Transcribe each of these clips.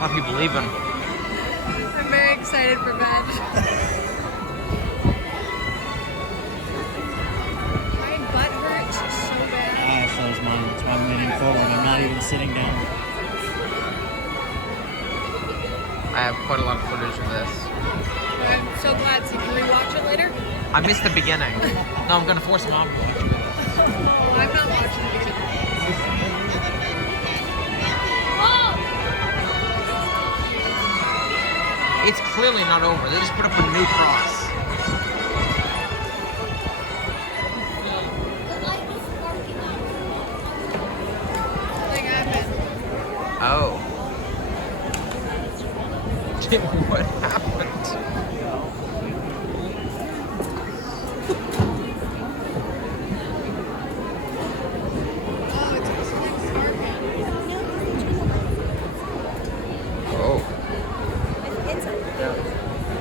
A lot of people leaving. I'm very excited for veg. My butt hurts so bad. So is mine. That's why I'm leaning forward. I'm not even sitting down. I have quite a lot of footage of this. I'm so glad. So can we watch it later? I missed the beginning. No, I'm gonna force Mom to watch it. I'm not watching it. It's clearly not over. They just put up a new cross. Nothing happened. Oh. What happened? Oh, it's just like Oh.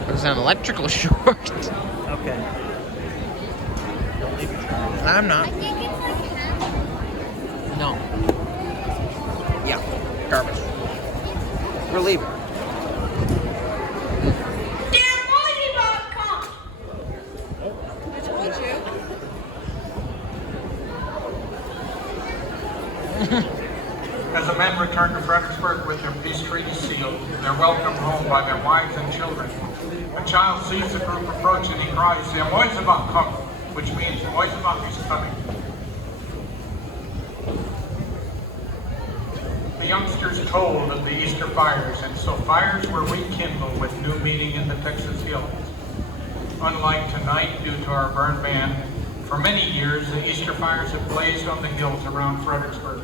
There's an electrical short. Okay. Don't leave your child. I'm not. I think it's like half. No. Yeah. Garbage. We're leaving. I told you. As the men return to Fredericksburg with their peace treaty sealed, they're welcomed home by their wives and children. A child sees the group approach and he cries, "Der Mäusebach kommt," which means Mäusebach is coming. The youngsters told of the Easter fires, and so fires were rekindled with new meaning in the Texas hills. Unlike tonight, due to our burn ban, for many years the Easter fires have blazed on the hills around Fredericksburg.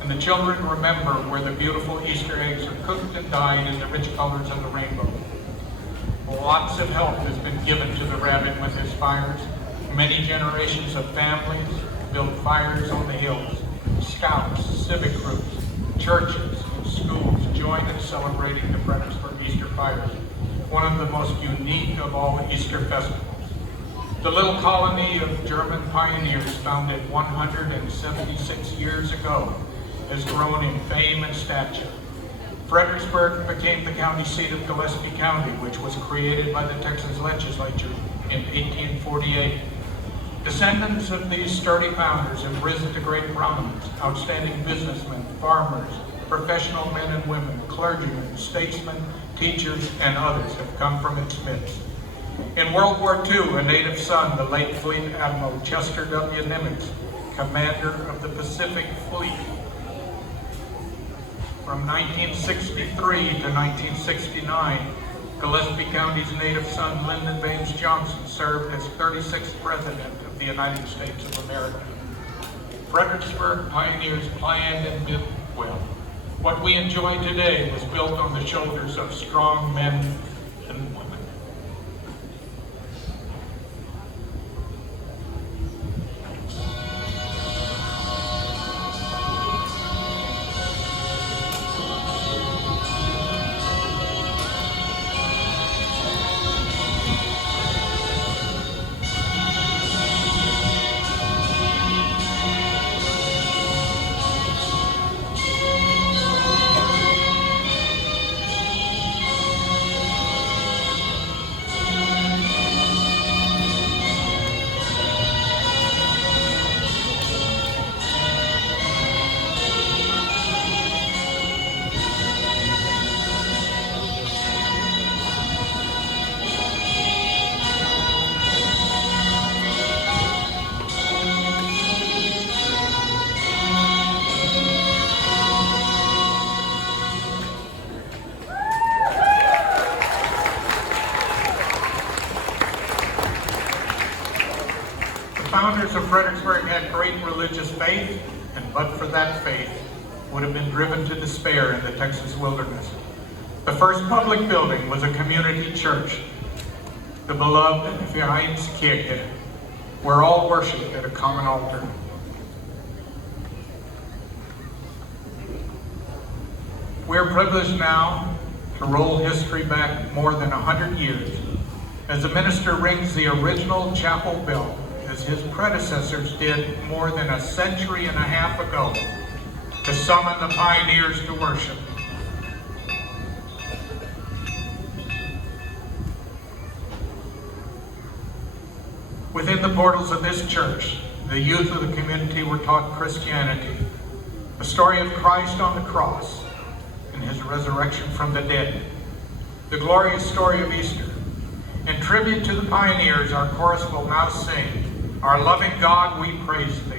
And the children remember where the beautiful Easter eggs are cooked and dyed in the rich colors of the rainbow. Lots of help has been given to the rabbit with his fires. Many generations of families built fires on the hills. Scouts, civic groups, churches, and schools joined in celebrating the Fredericksburg Easter fires, one of the most unique of all Easter festivals. The little colony of German pioneers founded 176 years ago has grown in fame and stature. Fredericksburg became the county seat of Gillespie County, which was created by the Texas legislature in 1848. Descendants of these sturdy founders have risen to great prominence. Outstanding businessmen, farmers, professional men and women, clergymen, statesmen, teachers, and others have come from its midst. In World War II, a native son, the late Fleet Admiral Chester W. Nimitz, commander of the Pacific Fleet, from 1963 to 1969, Gillespie County's native son, Lyndon Baines Johnson, served as 36th President of the United States of America. Fredericksburg pioneers planned and built well. What we enjoy today was built on the shoulders of strong men and women. The founders of Fredericksburg had great religious faith, and but for that faith, would have been driven to despair in the Texas wilderness. The first public building was a community church, the beloved Vereinskirche, where all worshiped at a common altar. We're privileged now to roll history back more than 100 years as the minister rings the original chapel bell, as his predecessors did more than a century and a half ago, to summon the pioneers to worship. Within the portals of this church, the youth of the community were taught Christianity, the story of Christ on the cross and his resurrection from the dead, the glorious story of Easter. In tribute to the pioneers, our chorus will now sing, "Our loving God, we praise thee."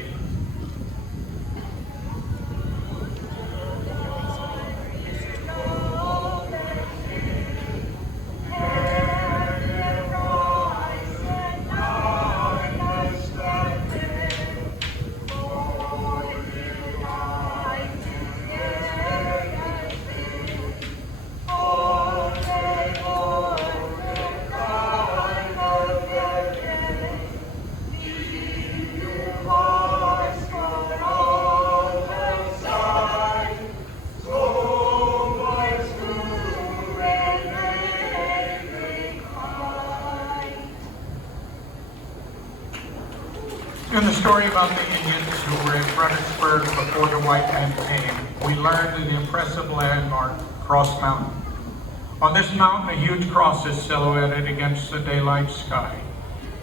In the story about the Indians who were in Fredericksburg before the white man came, we learned of the impressive landmark, Cross Mountain. On this mountain, a huge cross is silhouetted against the daylight sky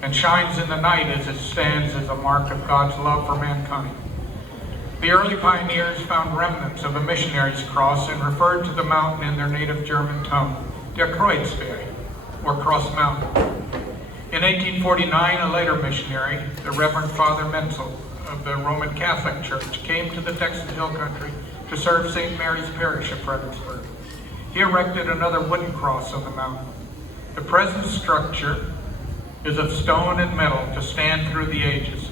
and shines in the night as it stands as a mark of God's love for mankind. The early pioneers found remnants of a missionary's cross and referred to the mountain in their native German tongue, Der Kreuzberg, or Cross Mountain. In 1849, a later missionary, the Reverend Father Menzel of the Roman Catholic Church, came to the Texas Hill Country to serve St. Mary's Parish of Fredericksburg. He erected another wooden cross on the mountain. The present structure is of stone and metal to stand through the ages.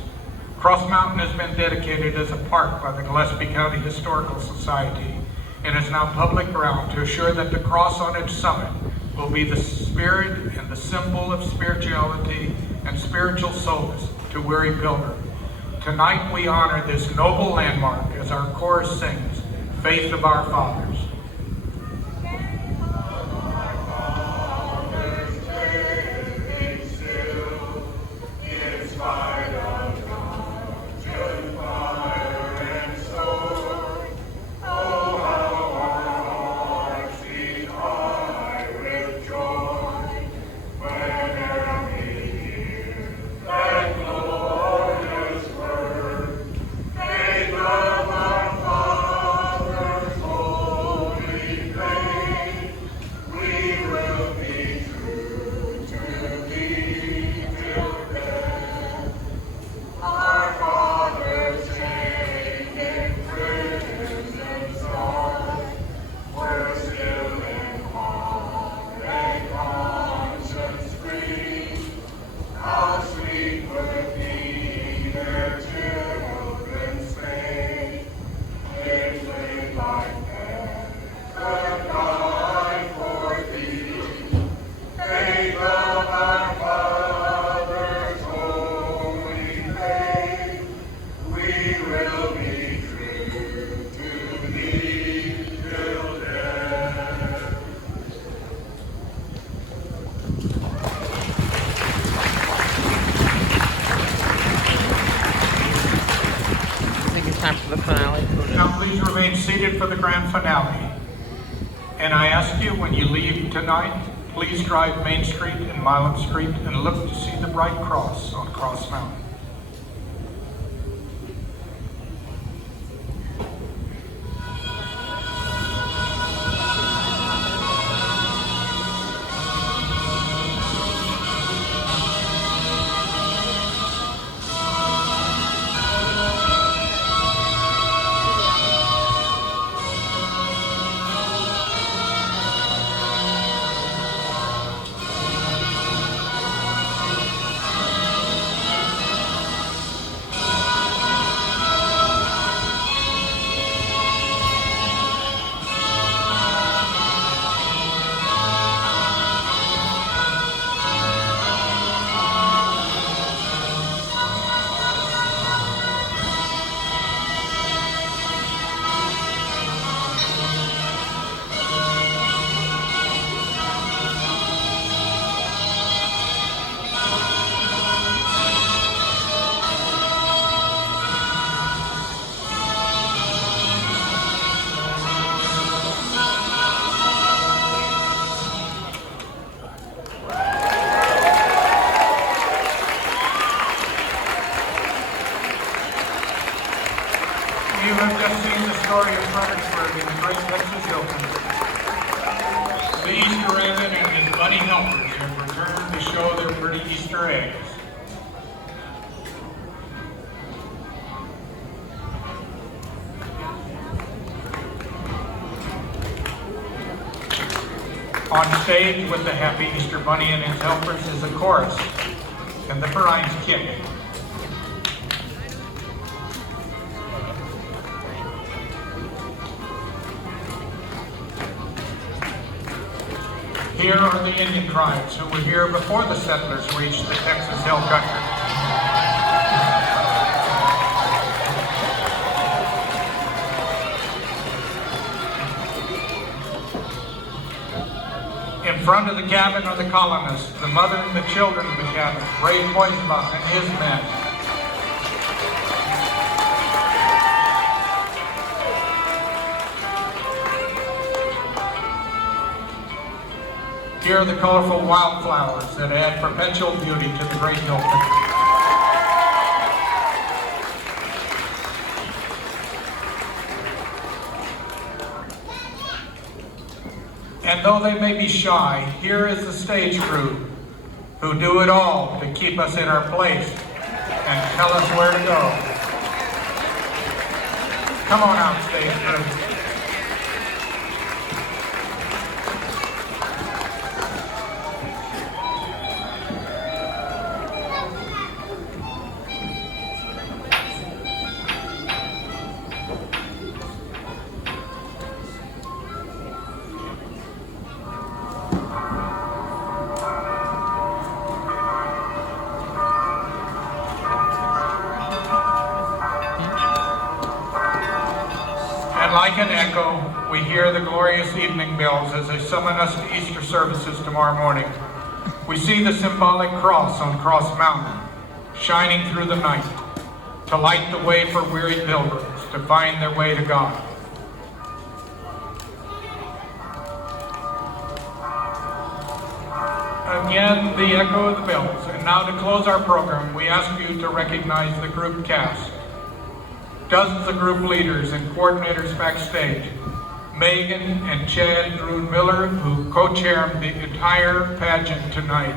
Cross Mountain has been dedicated as a park by the Gillespie County Historical Society and is now public ground to assure that the cross on its summit will be the spirit and the symbol of spirituality and spiritual solace to weary pilgrim. Tonight we honor this noble landmark as our chorus sings, Faith of Our Fathers. Time for the finale. Now please remain seated for the grand finale. And I ask you, when you leave tonight, please drive Main Street and Milam Street and look to see the bright cross on Cross Mountain. You have just seen the story of Fredericksburg in the great Texas Hill Country. The Easter Rabbit and his bunny helpers have returned to show their pretty Easter eggs. On stage with the Happy Easter Bunny and his helpers is a chorus and the Brian's Kick. Here are the Indian tribes who were here before the settlers reached the Texas Hill Country. In front of the cabin are the colonists, the mother and the children of the cabin, Ray Poisbach and his men. Here are the colorful wildflowers that add perpetual beauty to the great hill country. And though they may be shy, here is the stage crew who do it all to keep us in our place and tell us where to go. Come on out, stage crew. Like an echo, we hear the glorious evening bells as they summon us to Easter services tomorrow morning. We see the symbolic cross on Cross Mountain, shining through the night, to light the way for weary pilgrims to find their way to God. Again, the echo of the bells. And now to close our program, we ask you to recognize the group cast. Dozens of group leaders and coordinators backstage. Megan and Chad Drew Miller, who co-chair the entire pageant tonight.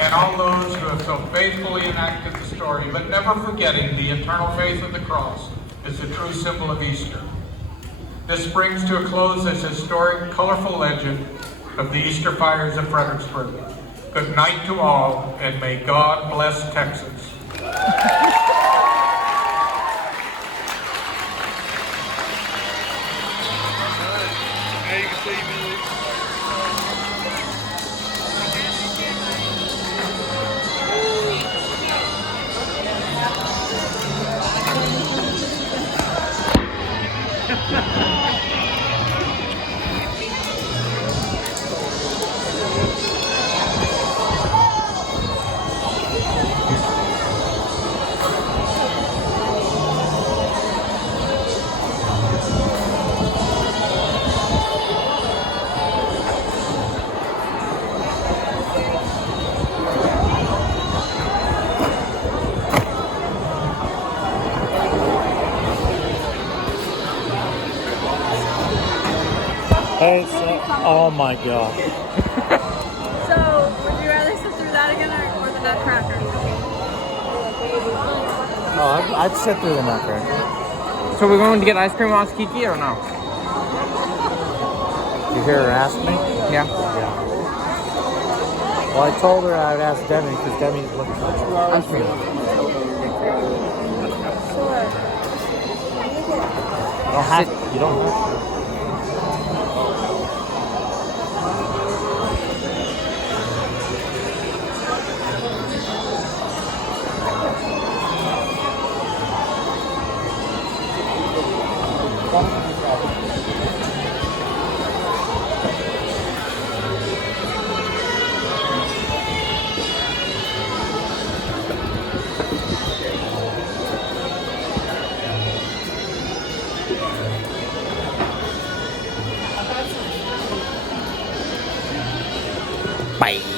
And all those who have so faithfully enacted the story, but never forgetting the eternal faith of the cross is the true symbol of Easter. This brings to a close this historic, colorful legend of the Easter fires of Fredericksburg. Good night to all, and may God bless Texas. Hey, oh my gosh. So, would you rather sit through that again or the Nutcracker? Oh, I'd sit through the Nutcracker. So we're going to get ice cream on Kiki or no? Did you hear her ask me? Yeah. Yeah. Well, I told her I would ask Demi because Demi's looking for Ice cream. You don't have to. You don't have to. Bye.